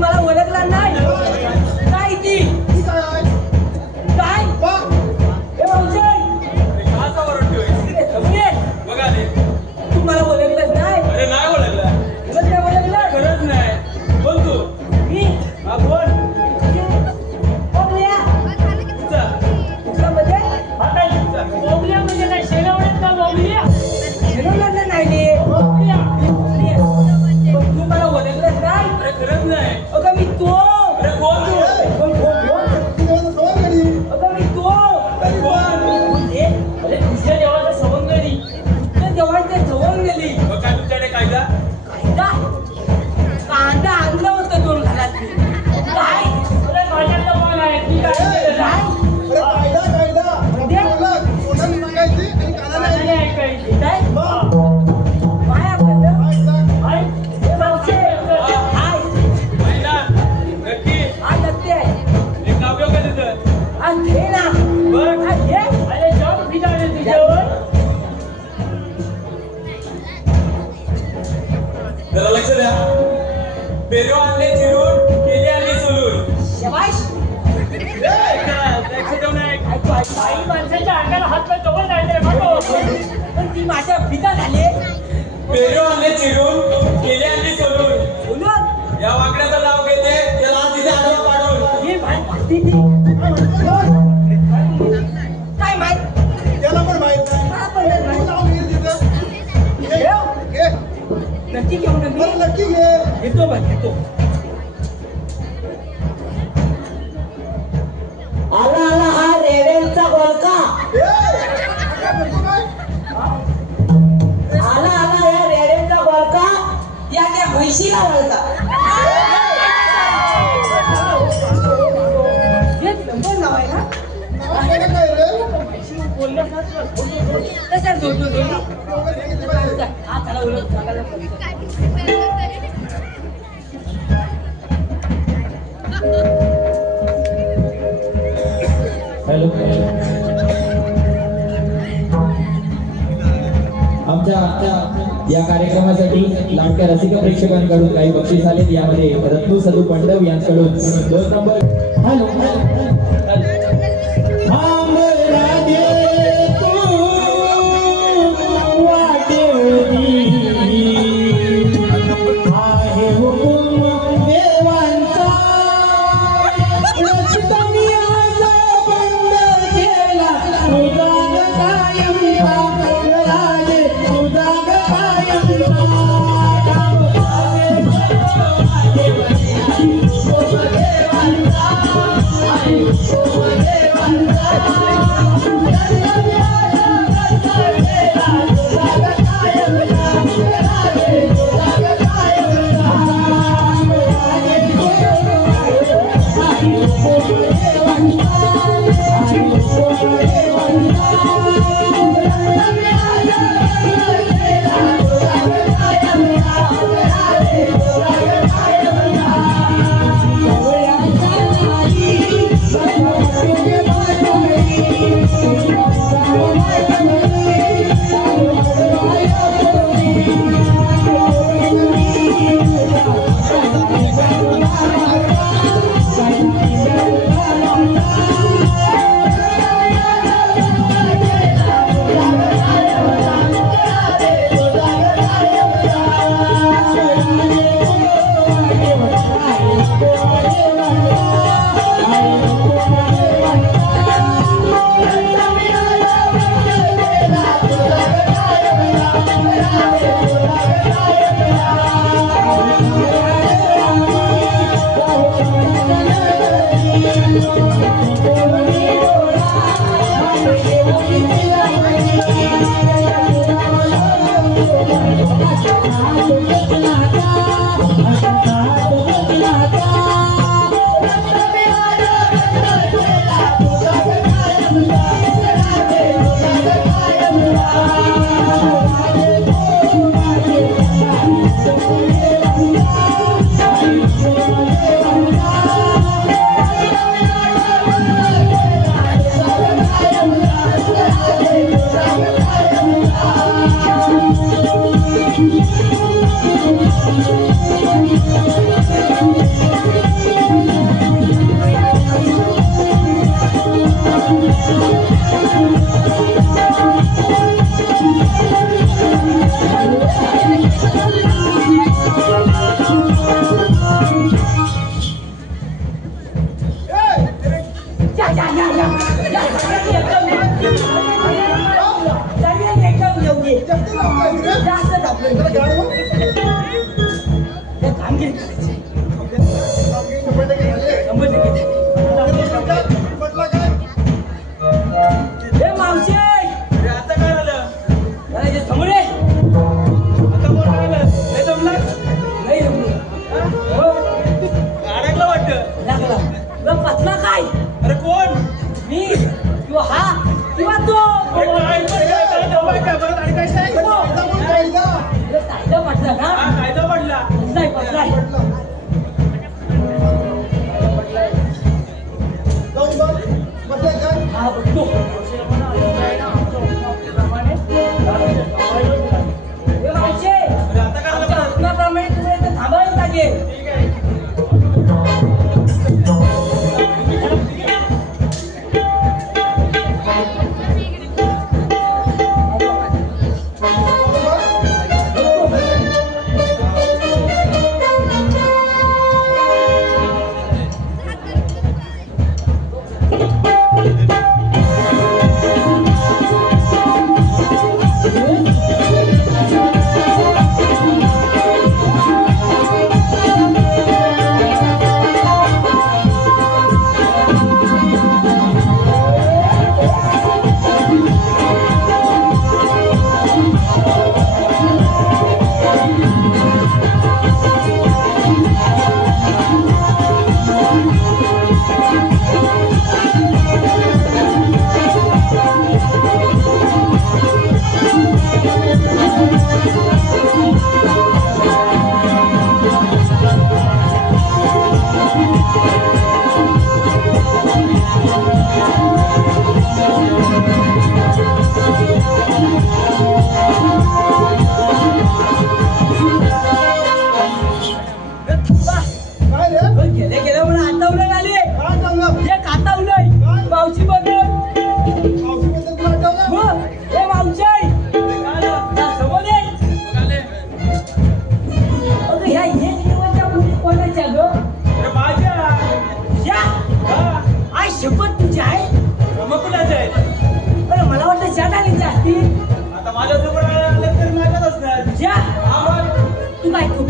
मला ओळखला नाही काय ती काय जरा लक्ष द्या. पेरू आणले चिरून, केले आणले सोलून. शबाश. लक्ष देऊ नये. काही माणसाच्या अंगाला हात पाय जवळ जायचे रे बाबा. पण ती माझ्या पिता झाले. पेरू आणले चिरून, केले आणले सोलून. बोलून या वाकड्याचा नाव घेते, त्याला आज तिथे आडवा पाडून. हे माहिती ती. काय माहित? त्याला पण माहित नाही. मला पण नाही माहित. नाव घे तिथं. घे. नक्की घेऊ ना मी. बरं, नक्की घे. घेतो बघ घेतो. आला आला हा रेड्यांचा गोळका. काय म्हणतो काय? आला आला या रेड्यांचा गोळका. या त्या म्हैशीला वळता. हे नंबर नाव आहे ना. नाव काय काय रे? तसं जोडतो. हा चला उलट चालायला हॅलो. आमच्या या कार्यक्रमासाठी लाडक्या रसिक प्रेक्षकांकडून काही बक्षीस आले. यामध्ये रत्नू सदू पंडव यांच्याकडून 2 नंबर. हॅलो.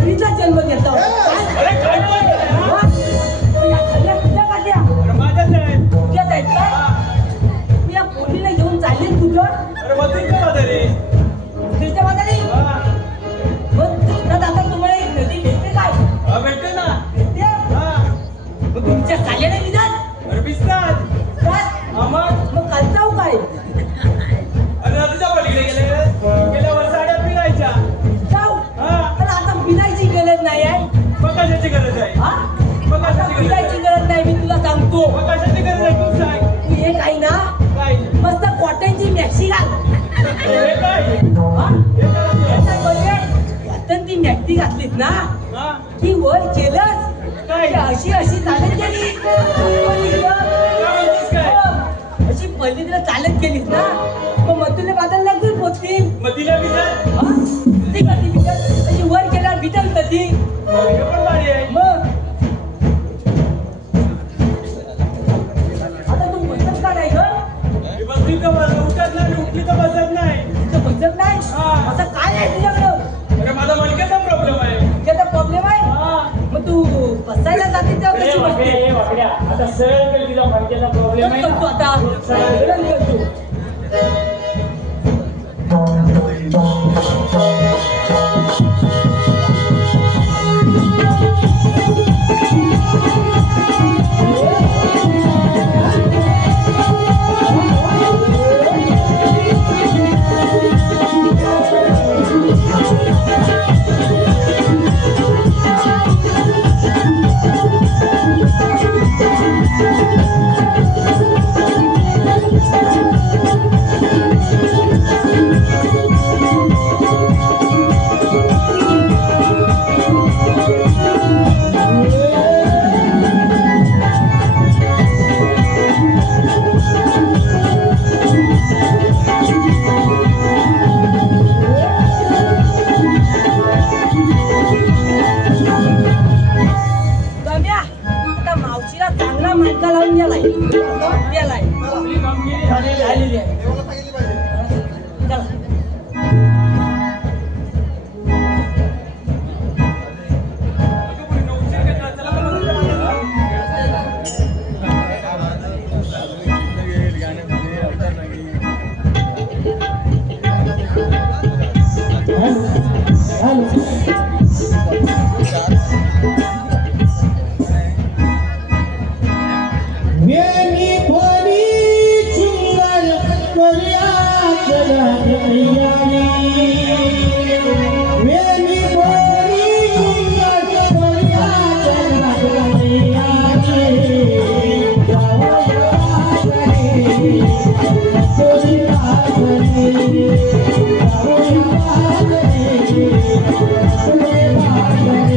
मुलीचा जन्म घेतला होता. अरे काय बोलतोय, हा? या खाल्ल्या तुझ्या काढल्या अरे माझ्याच आहे. तुझ्याच आहेत काय? तू या पोलीला घेऊन चालली तुझं अरे मथुरच्या बाजारी. तिच्या बाजारी हा. मग कृष्णात आता तुम्हाला एक नदी भेटते काय? हा, भेटते ना. भेटते? हा. मग तुमच्या काल्या नाही विधान अरे बिस्तात. काय? हा, मग काल जाऊ काय? अरे नदीच्या पलीकडे गेल्या वर्षी साड्या पिरायच्या. जाऊ हा. पण आता पिलायची गरज नाही आहे. मग कशाची गरज आहे? हा? मग आता कशाची गरज पिलायची आहे? गरज नाही, मी तुला सांगतो. मग कशाची गरज आहे तू सांग. तू हे काही ना काय मस्त कॉटनची मॅक्सी घाल. हे काय? हा? हे काय? हे काय बोलले? कॉटनची मॅक्सी घातलीस ना हा? की वर केलंस काय? की अशी अशी चालत गेली पलीकडं. काय म्हणतेस काय? हो. अशी पलीकडे चालत गेलीस ना मग तुला बादल लागतील पोचतील. मग तिला बिचार. हा? ती कधी भिजल अशी वर केल्यावर भिजल कधी हे पण भारी आहे. मग आता तू बसत का नाही गं? हे बसली तर उठत नाही, उठली तर बसत नाही. तुझं बसत नाही हा. असं काय आहे तुझ्याकडं? अरे माझा मणक्याचा प्रॉब्लेम आहे. त्याचा प्रॉब्लेम आहे. हा. मग तू बसायला जाते तेव्हा कशी बसते? आता सरळ कर, तिला मणक्याचा प्रॉब्लेम आहे चल करतो आता चल करतो. गम्या, आता मावशीला चांगला मानका लावून गेलाय. गेलाय. झालेली आहे. देवाला सांगितली पाहिजे. चला. अगं पुढे उशीर घेतला. चला बरं उशीर झाला. वेणी भरी सुंदर करूया जगात तयारी. वेणी भरी सुंदर करूया जगात तयारी. जाऊया बाजारी, कोणी बाजारी. जाऊया बाजारी, कोणी बाजारी.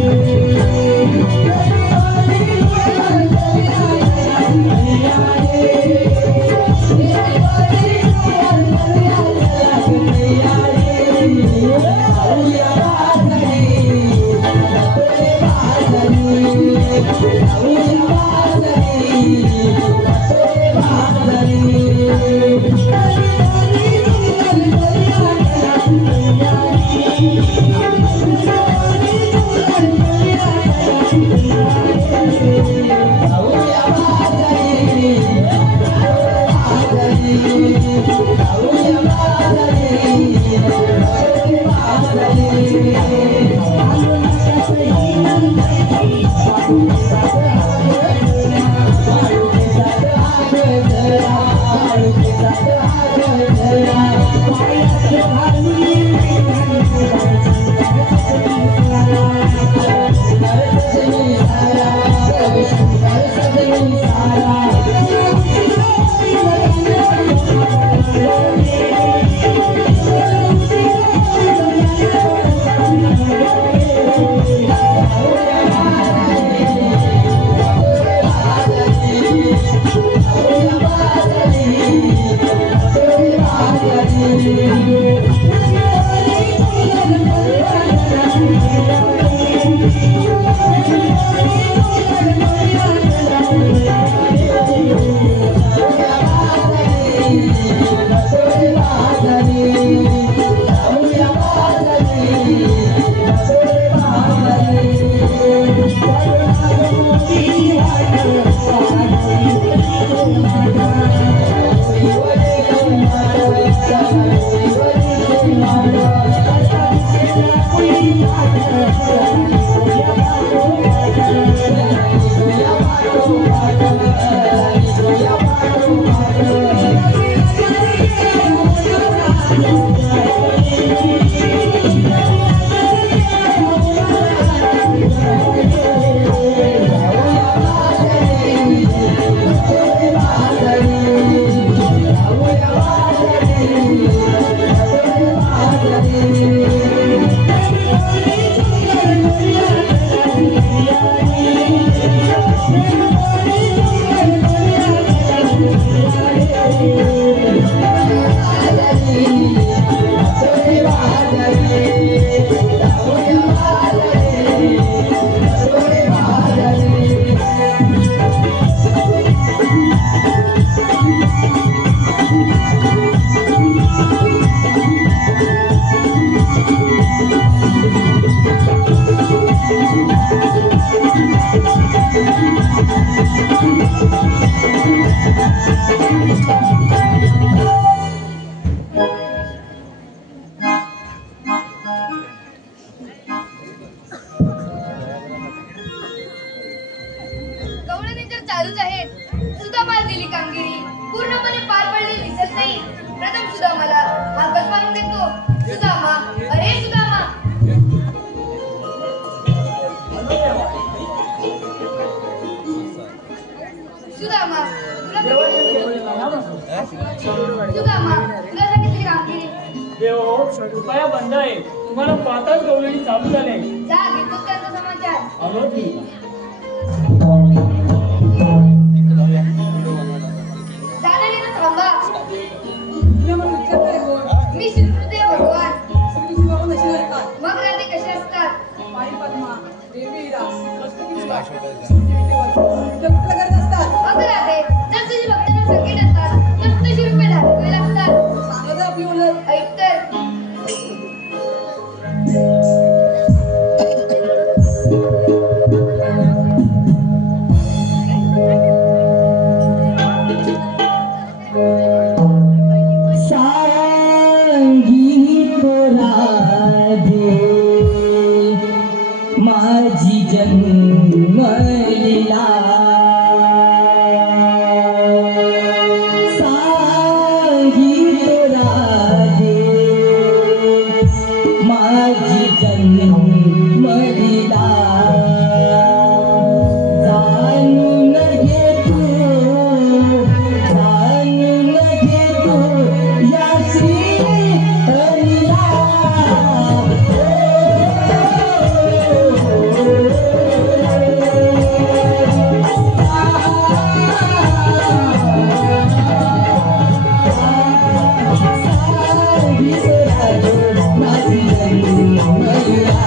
गवळणी तर चालूच आहेत. सुदामाला दिली कामगिरी पूर्णपणे पार पडलेली दिसत नाही. प्रथम सुदामाला हाकच मारून देतो. सुदामा, अरे सुदामा. सुदामा, सुदामा, तुला सांगितली कामगिरी. देव कृपया बंद आहे. तुम्हाला पाहताच गवळणी चालू झाले. जा घेतो त्यांचा समाचार. आलो मी. जाणारे ना थांबा. मी श्रीकृष्ण भगवान. मग राधे कसे असतात? मग राधे जर तुझी भक्तांना संकट असतात तर तुझी रुपये धारावे लागतात. ऐक तर. माझी जन्मलीला सांगित राधे माझी जन्मलीला जाणून घे तू या श्री हरीला. माझी जन्मलीला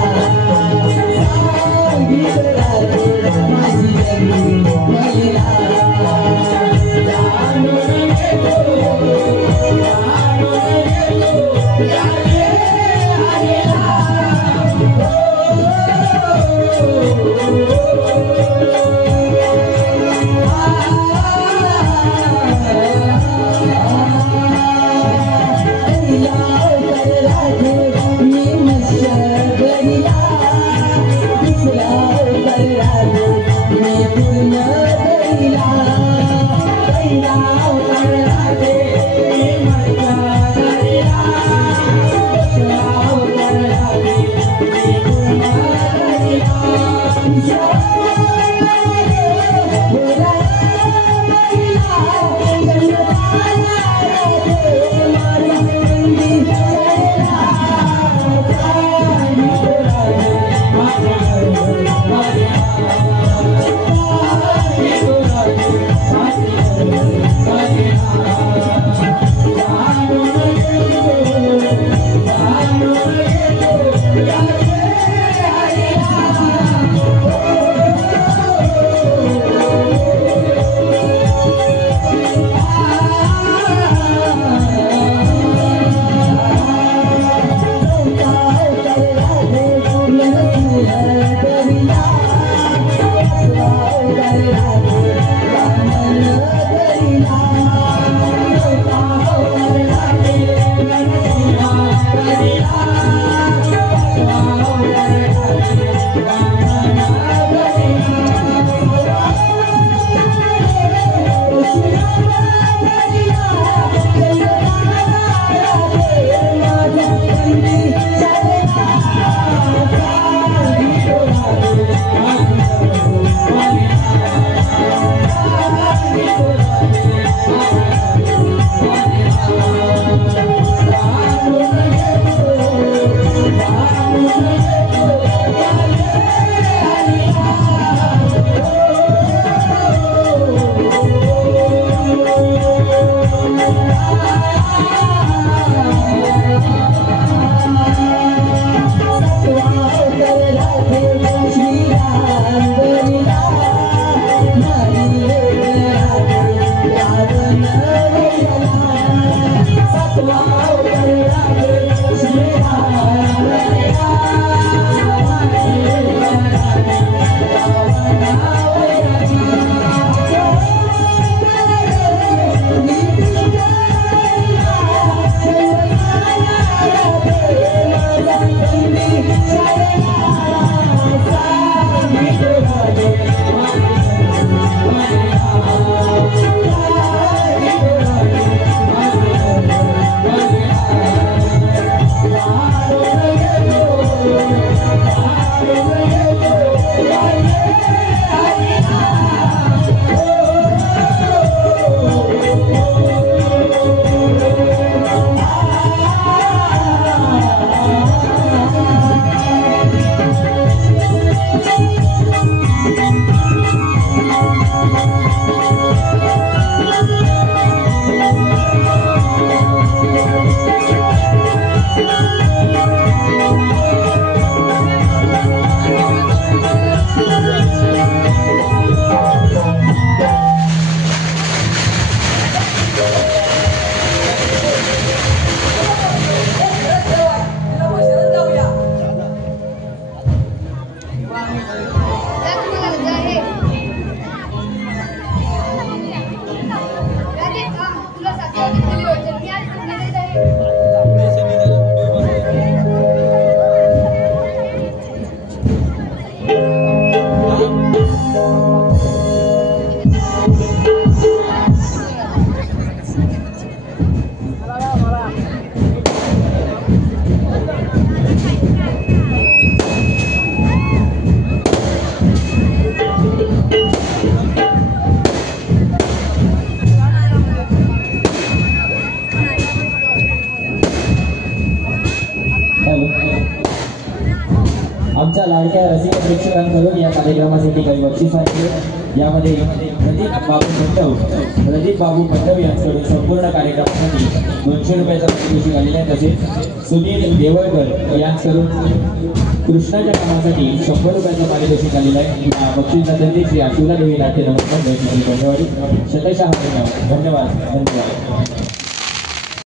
जर तुम्हाला रजा आहे राधे थांब, तुला साक्षात दिली होती मी आज सांगणार आहे आमच्या लाडक्या रसिक प्रेक्षकांकडून या कार्यक्रमासाठी काही बक्षीस आहे. यामध्ये प्रदीप बाबू मंडव यांच्याकडून संपूर्ण कार्यक्रमासाठी 200 रुपयाचा पारितोषिक आलेला आहे. तसेच सुनील देवळकर यांच्याकडून कृष्णाच्या कामासाठी 100 रुपयाचा पारितोषिक आलेला आहे. या बक्षीसासाठी श्री आशुला देवी नाट्य नमस्कार धन्यवाद. शतशः धन्यवाद.